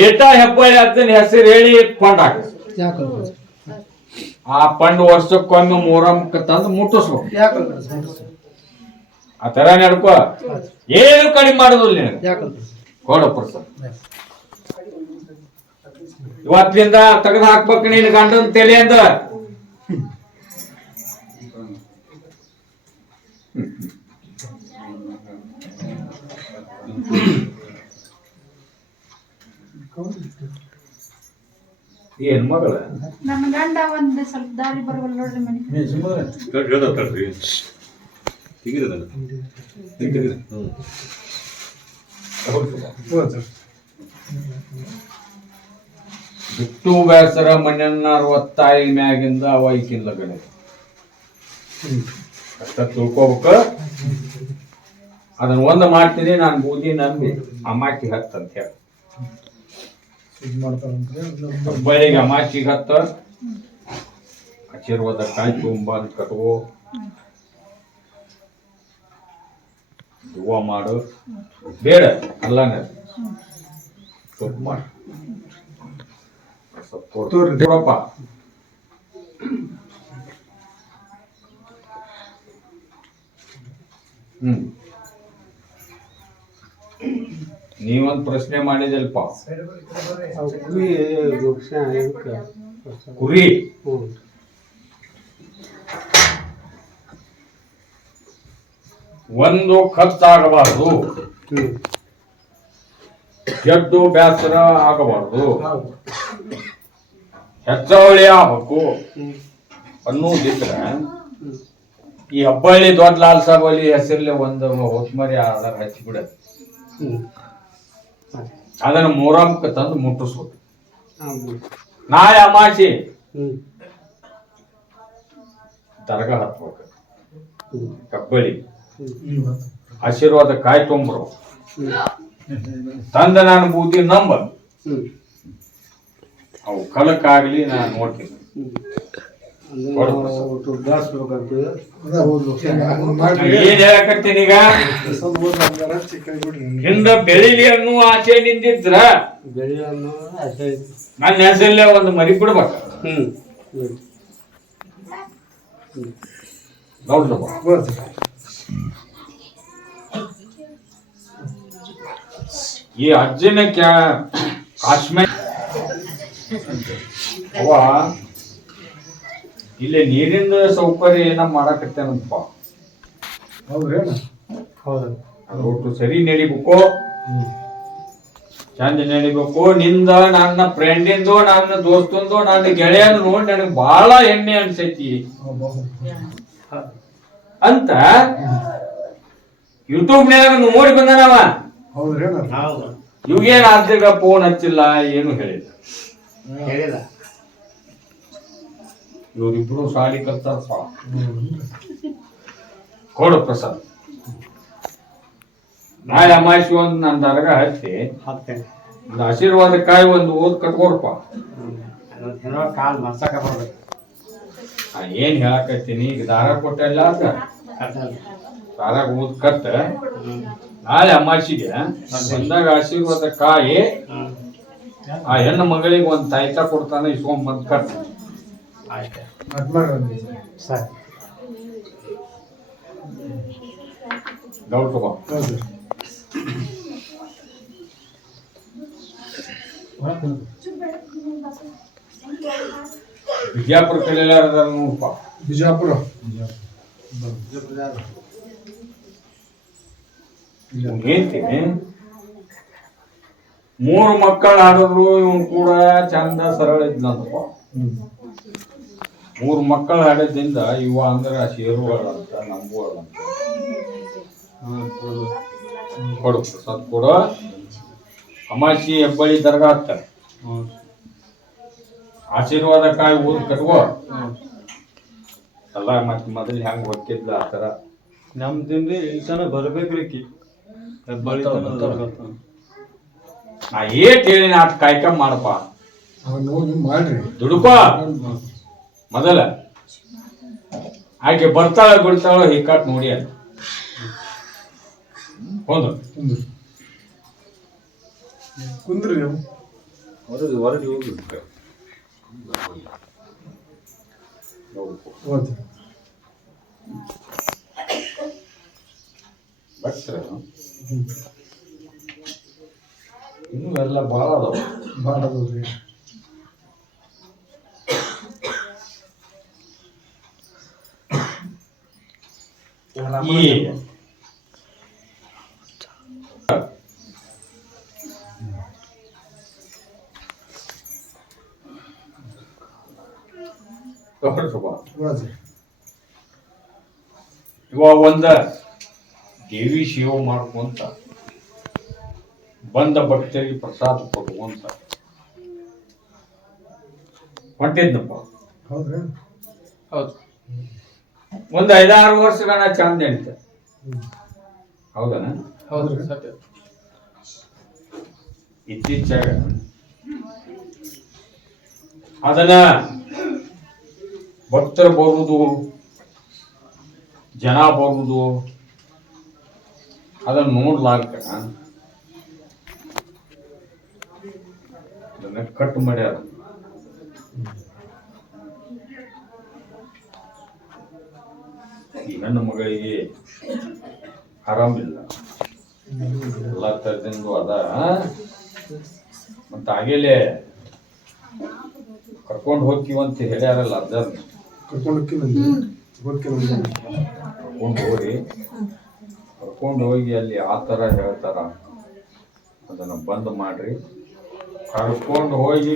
ಏಟ ಹೆಬ್ಬಳ್ಳಿ ಅಜ್ಜನ ಹೆಸರು ಹೇಳಿ ಪಂಡ್ ಹಾಕ. ಆ ಪಂಡ್ ವರ್ಷಕ್ಕೊಮ್ಮೆ ಮೂರಮ್ಮಕ್ಕೆ ತಂದು ಮುಟ್ಟಿಸ್ಬೇಕು. ಆ ತರ ನಡ್ಕೋ, ಏನು ಕಡಿಮೆ ಮಾಡೋದಿಲ್ಲ ನಿನಗೆ. ಕೊಡ ಪ್ರಸಾದ್ ಇವತ್ತಿಂದ ತೆಗೆದು ಹಾಕ್ಬೇಕು ನೀನು ಗಂಡನ ತಲೆ ಅಂದ. ಏನ್ ಮಗಳ ನನ್ನ ಗಂಡ ಒಂದ್ ಸ್ವಲ್ಪ ದಾರಿ ಬರವಲ್ಲ ನೋಡ್ರಿ ಮನೆ. ಬಿಟ್ಟು ಬೇಸರ ಮನೆಯನ್ನ 65 ಮ್ಯಾಗಿಂದ ಅವೈಕಿಲ್ಲ ಗಡೆ ಅಷ್ಟ ತಿಳ್ಕೊಬೇಕು. ಅದನ್ನ ಒಂದ್ ಮಾಡ್ತೀನಿ, ನಾನು ಬೂದಿ ನಂಬಿ ಅಮಾಚಿಗೆ ಹತ್ತ ಅಂತ ಹೇಳಿ ಬಳಿಗೆ ಅಮಾಚಿಗೆ ಹತ್ತ ಆಶೀರ್ವಾದ ಕಾಯಿ ತುಂಬ ಕಟ್ಕೋ, ಹೂವ ಮಾಡು. ಬೇಡ ಅಲ್ಲನ ಸ್ವಲ್ಪ ಮಾಡು. ನೋಡಪ್ಪ, ನೀವೊಂದು ಪ್ರಶ್ನೆ ಮಾಡಿದಲ್ಪ, ಕುರಿ ಒಂದು ಖರ್ಚಾಗಬಾರ್ದು, ಜಡ್ಡು ಬ್ಯಾಸರ ಆಗಬಾರ್ದು, ಹೆಚ್ಚವಳಿ ಆಗ್ಬೇಕು ಅನ್ನೋದಿದ್ರೆ ಈ ಹೆಬ್ಬಳ್ಳಿ ದೊಡ್ಡ ಲಾಲ್ ಸಾಬ್ ಅಲ್ಲಿ ಹೆಸರಲ್ಲಿ ಒಂದು ಹೊತ್ಮರಿ ಆಧಾರ ಹಚ್ಚಿಬಿಡ. ಅದನ್ನ ಮೂರಮ್ಮಕ್ಕೆ ತಂದು ಮುಟ್ಟಿಸ್ಬೇಕು. ನಾಳೆ ಅಮಾಸಿ ದರ್ಗಾ ಹತ್ಬೇಕು. ಹೆಬ್ಬಳ್ಳಿ ಆಶೀರ್ವಾದ ಕಾಯಿ ತೊಂಬರು ತಂದ ನಾನು ಬೂದಿ ನಂಬ ಅವು ಕಲಕ್ಕಾಗ್ಲಿ ನಾನು ನೋಡ್ತೀನಿ. ಏನ್ ಹೇಳಕತ್ತೀನಿ ಈಗ, ಹಿಂದ ಬೆಳಿಲಿ ಅನ್ನೋ ಆಸೆ ನಿಂದಿದ್ರ ನನ್ನ ಹೆಸರಲ್ಲೇ ಒಂದು ಮರಿ ಬಿಡ್ಬೇಕ. ನೋಡ್ರಪ್ಪ, ಈ ಅಜ್ಜನ ಕಾಶ್ಮೀರ ಅವ ಇಲ್ಲಿ ನೀರಿನ ಸೌಕರ್ಯ ಏನ ಮಾಡಕತ್ತೇನಪ್ಪ. ಒಟ್ಟು ಸರಿ ನಡಿಬೇಕು, ಚಂದ ನಡಿಬೇಕು. ನಿಂದ ನನ್ನ ಫ್ರೆಂಡಿಂದು, ನನ್ನ ದೋಸ್ತಂದು, ನನ್ನ ಗೆಳೆಯನ ನೋಡಿ ನನಗೆ ಬಹಳ ಹೆಮ್ಮೆ ಅನ್ಸೈತಿ ಅಂತ ಯೂಟ್ಯೂಬ್ನ್ಯಾಗ ನೋಡಿ ಬಂದನವ. ಇವಾಗೇನ್ ಆದ್ಗ ಫೋನ್ ಹಚ್ಚಿಲ್ಲ, ಏನು ಹೇಳಿಲ್ಲ. ಇವರಿಬ್ರು ಸಾಲಿ ಕಲ್ತಾರ. ಕೊಡು ಪ್ರಸಾದ್, ನಾಳೆ ಅಮಾಸಿ ಒಂದು ನನ್ನ ದರ್ಗ ಹಚ್ಚಿ ಒಂದು ಆಶೀರ್ವಾದ ಕಾಯಿ ಒಂದು ಓದ್ ಕಟ್ಕೋರಪ್ಪ. ಏನ್ ಹೇಳಕತ್ತೀನಿ, ಈಗ ದಾರ ಕೊಟ್ಟಲ್ಲ ದಾರ ಓದ್ ಕಟ್ಟ. ನಾಳೆ ಅಮಾಸಿಗೆ ಬಂದಾಗ ಆಶೀರ್ವಾದ ಕಾಯಿ ಆ ಹೆಣ್ಣು ಮಗಳಿಗೆ ಒಂದು ತಾಯ್ತ ಕೊಡ್ತಾನೆ, ಇಸ್ಕೊಂಡ್ ಬಂದ್ ಕಟ್ಟ. ಸರಿ ಗೌಡ್ ತಗೋ. ಹೌದು ಬಿಜಾಪುರ ಕಲೆಲ್ಲ ಅದಾರ ನೋಡಪ್ಪ. ಬಿಜಾಪುರ ಹೇಳ್ತೀನಿ 3 ಮಕ್ಕಳು ಆಡಿದ್ರು ಇವನು ಕೂಡ ಚಂದ ಸರಳ ಇದ್ನಂತಪ್ಪ. 3 ಮಕ್ಕಳು ಆಡೋದ್ರಿಂದ ಇವ ಅಂದ್ರ ಶೇರುಗಳಂತ ನಂಬುಗಳಂತ. ಕೊಡು ಪ್ರಸಾದ್ ಕೊಡು. ಅಮಾಸಿ ಹೆಬ್ಬಳ್ಳಿ ದರ್ಗಾ ಹತ್ತಾರೆ. ಆಶೀರ್ವಾದ ಕಾಯಿ ಊದ್ ಕಟ್ಕೋ ಎಲ್ಲ. ಮತ್ತೆ ಮೊದಲು ಹೆಂಗ್ ಹೊಕ್ಕಿದ್ಲ ಆ ಥರ ನಮ್ದಿಂದ ಇಲ್ಲಿ ತನ ಬರ್ಬೇಕ್ರಿ. ನಾ ಏಟ್ ಹೇಳಿನ ಅಟ್ ಕಾಯ್ಕೊಂಡ್ ಮಾಡಪ್ಪ. ಹೋಗಿ ಮಾಡ್ರಿ ದುಡುಕೋ ಮೊದಲ. ಆಕೆ ಬರ್ತಾಳ ಬಿಡ್ತಾಳೋ ಹಿಕ್ಕಾಟ್ ನೋಡಿ ಅಂತ ಹೌದು. ಕುಂದ್ರಿ ನೀವು ಹೊರಗೆ ಹೋಗಿ ಹೌದು ಭಕ್ತರ ಇನ್ನೂ ಎಲ್ಲ ಭಾಳ ಅದಾವ. ಭಾಳ ಅದಾವ್ರಿ. ಈ ಹೌದ್ರಿ. ಇವಾಗ ಒಂದ ದೇವಿ ಸೇವೆ ಮಾಡ್ಕೊಂತ ಬಂದ ಭಕ್ತರಿಗೆ ಪ್ರಸಾದ ಕೊಡುವಂತ ಹೊಂಟಿದ್ನಪ್ಪ. ಹೌದ್ರಿ. ಹೌದು. ಒಂದು 5-6 ವರ್ಷಗಳ ಚಂದ ನಡೀತ. ಹೌದನ? ಹೌದ್ರಿ. ಇತ್ತೀಚೆಗ ಅದನ್ನ ಭಕ್ತರು ಬರುವುದು, ಜನ ಬರುವುದು ಅದನ್ನ ನೋಡ್ಲಾಕ ಅದನ್ನ ಕಟ್ ಮಾಡ್ಯಾರ. ಈ ಹೆಣ್ಣು ಮಗಳಿಗೆ ಆರಾಮಿಲ್ಲ, ಎಲ್ಲ ತರದಿಂದ ಅದ. ಮತ್ತ ಆಗೇಲೆ ಕರ್ಕೊಂಡು ಹೋಗ್ತೀವಂತ ಹೇಳ್ಯಾರಲ್ಲ ಅಜ್ಜರ್. ಕರ್ಕೊಂಡು ಹೋಗಿ ಅಲ್ಲಿ ಆ ಥರ ಹೇಳ್ತಾರ, ಅದನ್ನ ಬಂದ್ ಮಾಡ್ರಿ. ಕರ್ಕೊಂಡು ಹೋಗಿ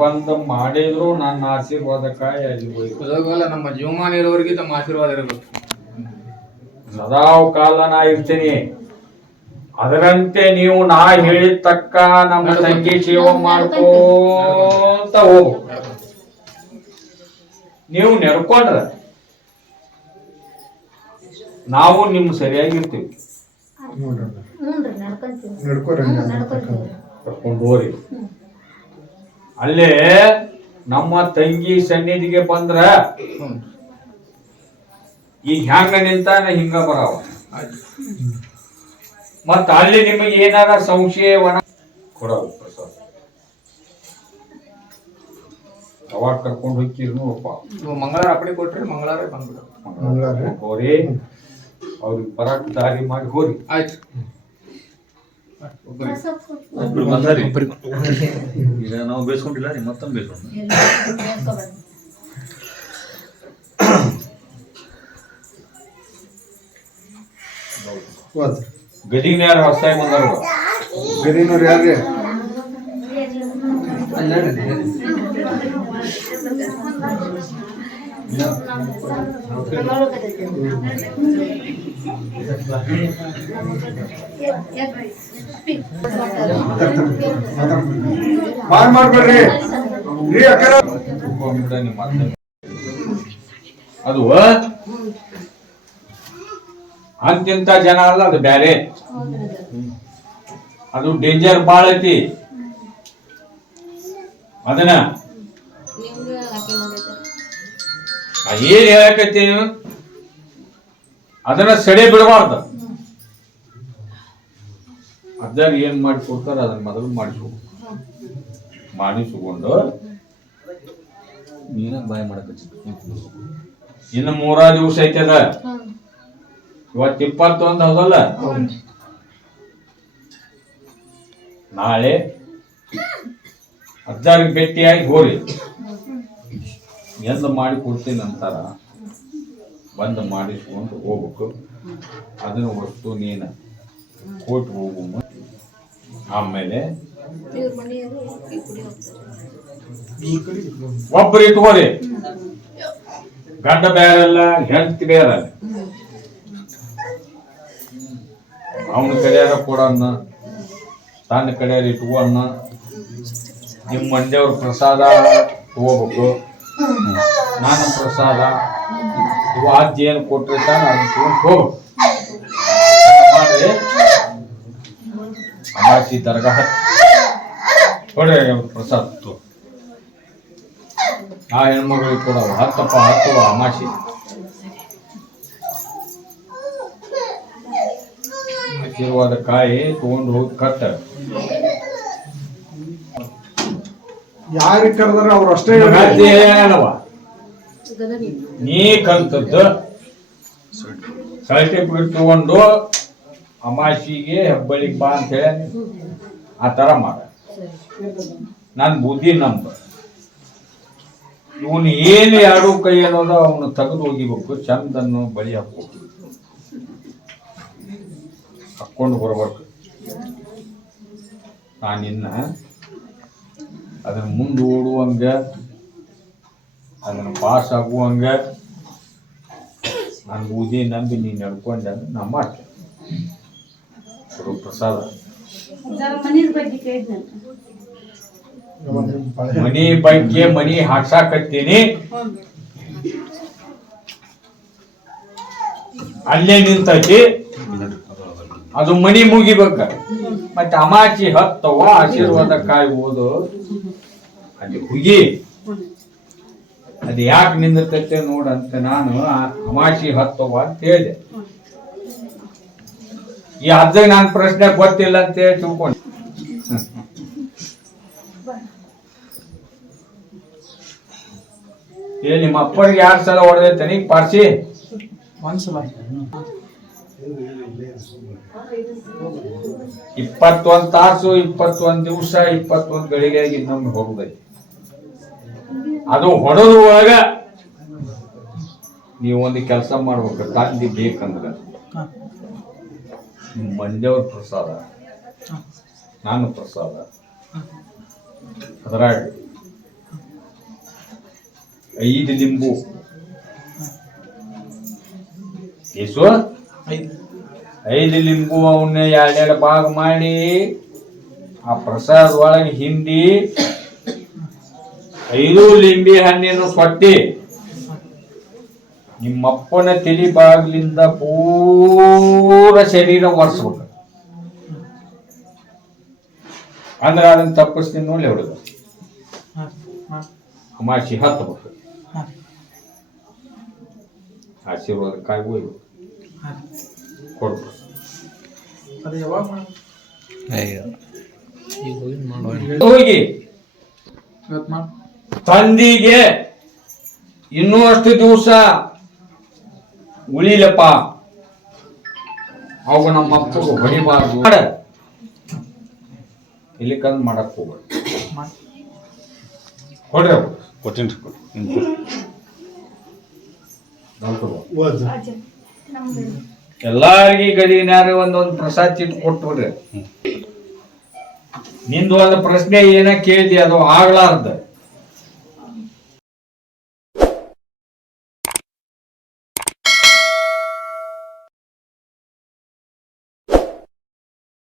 ಬಂದ್ ಮಾಡಿದ್ರು ನನ್ನ ಆಶೀರ್ವಾದಕ್ಕಾಗಿ ಅಲ್ಲಿ ಹೋಗಿ ನಮ್ಮ ಜೀವಮಾನ ಇರೋವರೆಗೆ ತಮ್ಮ ಆಶೀರ್ವಾದ ಇರಬೇಕು. ಸದಾವ್ ಕಾಲ ನಾ ಇರ್ತೀನಿ. ಅದರಂತೆ ನೀವು ನಾ ಹೇಳಿದ ತಕ್ಕ ನಮ್ಮ ತಂಗಿ ಸೇವೆ ಮಾಡ್ಕೋಂತ ಹೋಗು. ನೀವು ನಡ್ಕೊಂಡ್ರ ನಾವು ನಿಮ್ ಸರಿಯಾಗಿರ್ತೀವಿ. ಕರ್ಕೊಂಡು ಹೋರಿ. ಅಲ್ಲೇ ನಮ್ಮ ತಂಗಿ ಸನ್ನಿಧಿಗೆ ಬಂದ್ರ ಈಗ ಹ್ಯಾಂಗ ನಿಂತಾನ ಹಿಂಗ ಬರಾವ. ಮತ್ತ ಅಲ್ಲಿ ನಿಮಗೆ ಏನಾರ ಸಂಶಯವನ ಕೊಡೋದು ಪ್ರಸಾದ. ಅವಾಗ ಕರ್ಕೊಂಡು ಹೋಗ್ತೀರಿ ನೋಡಪ್ಪ. ಮಂಗಳವಾರ ಅಪ್ಪಡಿ ಕೊಟ್ರಿ, ಮಂಗಳವಾರ ಬಂದ್ಬಿಟ್ಟು ಹೋರಿ. ಅವ್ರಿಗೆ ಬರಾಕ್ ದಾರಿ ಮಾಡಿ ಹೋರಿ. ಆಯ್ತು. ಈಗ ನಾವು ಬೇಸ್ಕೊಂಡಿಲ್ಲ ರೀ, ಮತ್ತೊಮ್ಮೆ ಬೇಸ್ಕೊಂಡು ಗದಿಗ್ನ್ಯಾರ ಹೊಸಾಯಿ ಬಂದಾರ. ಗದಿನವ್ರು ಯಾರ್ರಿ? ಮಾಡ್ಬೇಡ್ರಿ ಅದು ಅಂತಿಂತ ಜನ ಅಲ್ಲ, ಅದು ಬ್ಯಾರೆ. ಅದು ಡೇಂಜರ್ ಬಾಳ ಐತಿ. ಅದನ್ನ ಏನ್ ಹೇಳಕತ್ತೀನಿ, ಅದನ್ನ ಸೆಡೆ ಬಿಡಬಾರ್ದು. ಅಜ್ಜಾರ್ ಏನ್ ಮಾಡಿಕೊಡ್ತಾರ ಅದನ್ನ ಮೊದಲು ಮಾಡಿಸಿಕೊಂಡು ನೀನ ಬಾಯ್ ಮಾಡಕ ಇನ್ನು 3 ದಿವಸ ಐತದ. ಇವತ್ತು 21 ಹೌದಲ್ಲ, ನಾಳೆ 16 ಭೇಟಿಯಾಗಿ ಹೋರಿ ಎಂದು ಮಾಡಿ ಕೊಡ್ತೀನಿ ಅಂತಾರ, ಬಂದು ಮಾಡಿಸ್ಕೊಂಡು ಹೋಗ್ಬೇಕು. ಅದನ್ನ ವಸ್ತು ನೀನು ಕೊಟ್ಟು ಹೋಗು. ಆಮೇಲೆ ಒಬ್ಬರು ಇಟ್ಕೋರಿ, ಗಂಡ ಬೇರಲ್ಲ ಹೆಂಡತಿ ಬೇರಲ್ಲ. ಅವನ ಕಡೆಯಾರ ಕೊಡನ್ನ, ತನ್ನ ಕಡೆಯಾರ ಇಟ್ಕೋನ್ನ. ನಿಮ್ಮ ಮಂಡ್ಯವ್ರ ಪ್ರಸಾದ ತಗೋಬೇಕು, ನನ್ನ ಪ್ರಸಾದ ಇವು ಅಜ್ಜಿ ಏನು ಕೊಟ್ಟಿರ್ತಾನೆ ಅದನ್ನ ತಗೊಂಡು ಹೋಗ್ಬೇಕು. ಮಾಡಿ ಅಮಾಸಿ ದರ್ಗಾ ಕೊಡ್ರಿ ಪ್ರಸಾದ. ಆ ಹೆಣ್ಮಗಳಿಗೆ ಕೊಡವ ಹತ್ತಪ್ಪ ಹತ್ತುವ ಅಮಾಸಿ. ಆಶೀರ್ವಾದ ಕಾಯಿ ತಗೊಂಡು ಹೋಗಿ ಕಟ್ಟ. ಯಾರಿಗೆ ಕರೆದ್ರ ಅವ್ರು ಅಷ್ಟೇ ಏನವ ನೀ ಕಲ್ತದ್ದು ಸರ್ಟಿಫಿಕೇಟ್ ತಗೊಂಡು ಅಮಾಸಿಗೆ ಹೆಬ್ಬಳಿಗೆ ಬಾ ಅಂತ ಹೇಳಿ ಆ ಥರ ಮಾಡ. ನನ್ನ ಬುದ್ಧಿ ನಂಬ. ಇವನು ಏನು ಎರಡು ಕೈ ಅನ್ನೋದು ಅವನು ತೆಗೆದು ಹೋಗಿಬೇಕು. ಚಂದನ್ನು ಬಳಿ ಹಾಕ್ಬೇಕು, ಹಾಕ್ಕೊಂಡು ಬರ್ಬೇಕು. ನಾನಿನ್ನ ಅದನ್ನು ಮುಂದೆ ಓಡುವಂಗ, ಅದನ್ನು ಪಾಸ್ ಆಗುವಂಗ ನಾನು ಬೂದಿ ನಂಬಿ ನೀನು ನಡ್ಕೊಂಡೆ ಅಂದ್ರೆ ನಾ ಮಾಡ್ತೇನೆ. ಪ್ರಸಾದ ಮನಿ ಬಗ್ಗೆ ಮನಿ ಹಾಕ್ಸಾಕತ್ತೀನಿ, ಅಲ್ಲೇ ನಿಂತೈತಿ. ಅದು ಮನಿ ಮುಗಿಬೇಕ. ಮತ್ತೆ ಅಮಾಚಿ ಹತ್ತವ ಆಶೀರ್ವಾದ ಕಾಯಿ ಓದು ಅಲ್ಲಿ ಹುಗಿ ಅದು ಯಾಕೆ ನಿಂದಿರ್ತೈತೆ ನೋಡಂತ ನಾನು ಅಮಾಚಿ ಹತ್ತವ ಅಂತ ಹೇಳಿದೆ. ಈ ಅಜ್ಜ ನಾನು ಪ್ರಶ್ನೆ ಗೊತ್ತಿಲ್ಲ ಅಂತ ಹೇಳಿ ತಿಳ್ಕೊಂಡು ನಿಮ್ಮ ಅಪ್ಪನಿಗೆ 2 ಸಲ ಹೊಡೆದೈತೆ ನೀ ಪಾರ್ಸಿ. ಒಂದ್ಸಲ 21 ತಾಸು 21 ದಿವಸ 21 ಗಳಿಗೆಯಾಗಿ ಇನ್ನೊಮ್ಮೆ ಹೋಗುದೈತಿ. ಅದು ಹೊಡೆದುವಾಗ ನೀವು ಒಂದು ಕೆಲಸ ಮಾಡ್ಬೇಕು. ತಂದಿ ಬೇಕಂದ್ರೆ ಮಂಡ್ಯವ್ರ ಪ್ರಸಾದ, ನಾನು ಪ್ರಸಾದ, ಅದರಾಗ 5 ಲಿಂಬು ಎಷ್ಟು 5 ಲಿಂಬು ಅವನ್ನ 2 ಭಾಗ ಮಾಡಿ ಆ ಪ್ರಸಾದ ಒಳಗೆ ಹಿಂಡಿ 5 ಲಿಂಬಿ ಹಣ್ಣಿನ ಸೊಟ್ಟಿ ನಿಮ್ಮಪ್ಪನ ತಲಿ ಬಾಗ್ಲಿಂದ ಪೂರ ಶರೀರ ಒರೆಸ್ಬೇಕು. ಅಂದ್ರೆ ಅದನ್ನ ತಪ್ಪಿಸ್ತೀನಿ ನೋಡಿ ಹುಡುಗ. ಅಮಾಸಿ ಹತ್ತಬೇಕು, ಆಶೀರ್ವಾದ ಕಾಯಿ ಹೋಗ್ಬೇಕು, ಕೊಡ್ಬೇಕು. ಹೋಗಿ ತಂದಿಗೆ ಇನ್ನೂ ಅಷ್ಟು ದಿವಸ ಉಳಿಲಪ್ಪ, ಅವು ನಮ್ಮ ಅಪ್ಪಗೆ ಹೊಡಿಬಾರ್ದು. ಇಲ್ಲಿ ಕಂದ್ ಮಾಡಕ್ ಹೋಗ್ಬೇಡ. ಕೊಡ್ರಿ ಕೊಟ್ಟಿನಿ ಎಲ್ಲಾರ್ಗಿ ಗಡಿನಾರ ಒಂದೊಂದು ಪ್ರಸಾದ ಚಿಟ್ಟು ಕೊಟ್ಬಿಡ್ರಿ. ನಿಂದು ಒಂದು ಪ್ರಶ್ನೆ ಏನ ಕೇಳಿದಿ ಅದು ಆಗ್ಲಾರ್ದ